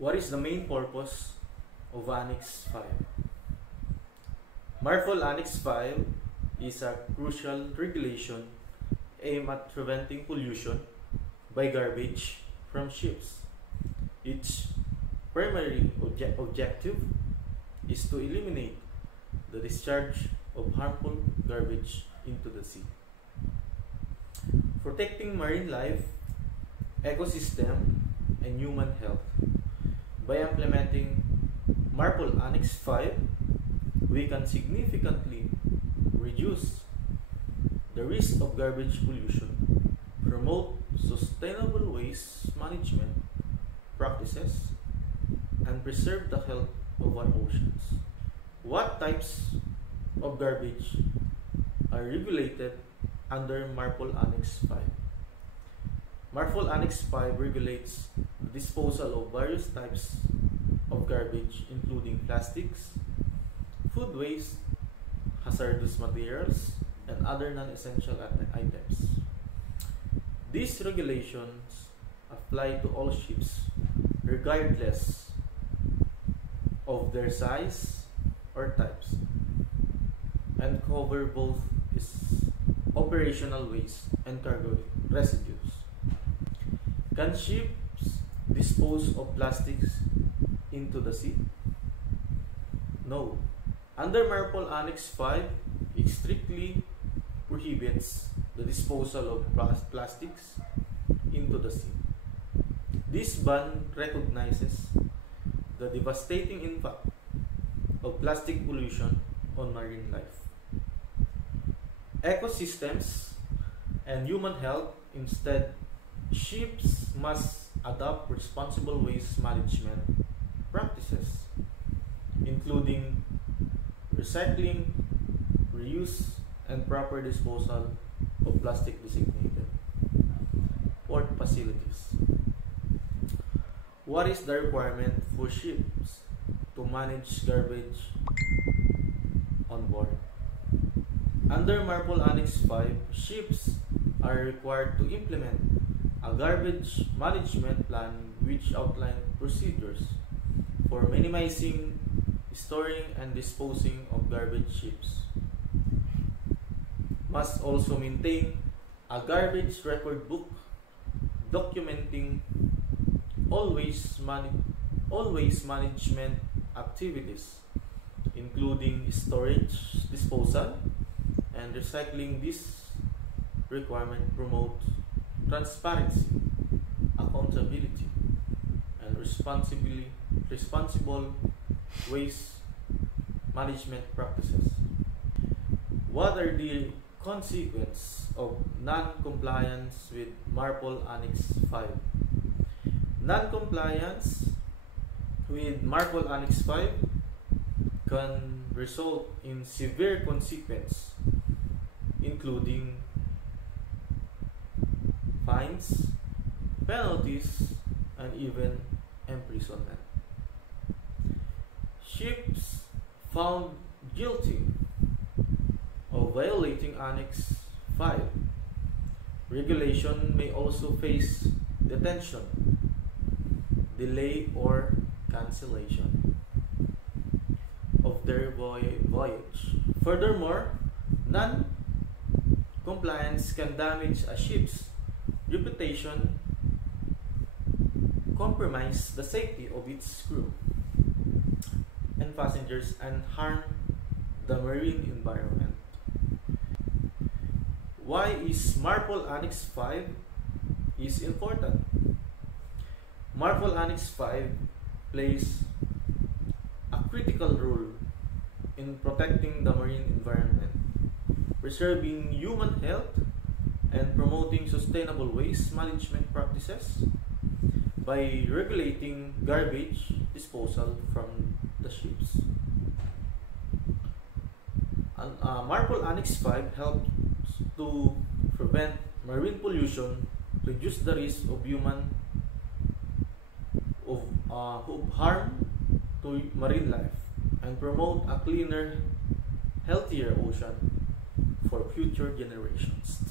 What is the main purpose of Annex 5? MARPOL Annex 5 is a crucial regulation aimed at preventing pollution by garbage from ships. Its primary objective is to eliminate the discharge of harmful garbage into the sea. Protecting marine life, ecosystem, and human health. By implementing MARPOL Annex 5, we can significantly reduce the risk of garbage pollution, promote sustainable waste management practices, and preserve the health of our oceans. What types of garbage are regulated under MARPOL Annex 5? MARPOL Annex 5 regulates the disposal of various types of garbage, including plastics, food waste, hazardous materials, and other non-essential items. These regulations apply to all ships, regardless of their size or types, and cover both operational waste and cargo residues. Can ships dispose of plastics into the sea? No. Under MARPOL Annex 5, it strictly prohibits the disposal of plastics into the sea. This ban recognizes the devastating impact of plastic pollution on marine life, ecosystems, and human health. Instead, ships must adopt responsible waste management practices, including recycling, reuse, and proper disposal of plastic designated port facilities. What is the requirement for ships to manage garbage on board? Under MARPOL Annex 5, ships are required to implement a garbage management plan which outlines procedures for minimizing, storing, and disposing of garbage. Ships must also maintain a garbage record book documenting all waste management activities, including storage, disposal, and recycling. This requirement promotes transparency, accountability, and responsible waste management practices. What are the consequences of non-compliance with MARPOL Annex 5? Non-compliance with MARPOL Annex 5 can result in severe consequences, including fines, penalties, and even imprisonment. Ships found guilty of violating Annex 5 regulation may also face detention, delay, or cancellation of their voyage. Furthermore, non-compliance can damage a ship's reputation, compromise the safety of its crew and passengers, and harm the marine environment. Why is MARPOL Annex 5 is important? MARPOL Annex 5 plays a critical role in protecting the marine environment, preserving human health, and promoting sustainable waste management practices by regulating garbage disposal from the ships. MARPOL Annex 5 helps to prevent marine pollution, reduce the risk of harm to marine life, and promote a cleaner, healthier ocean for future generations.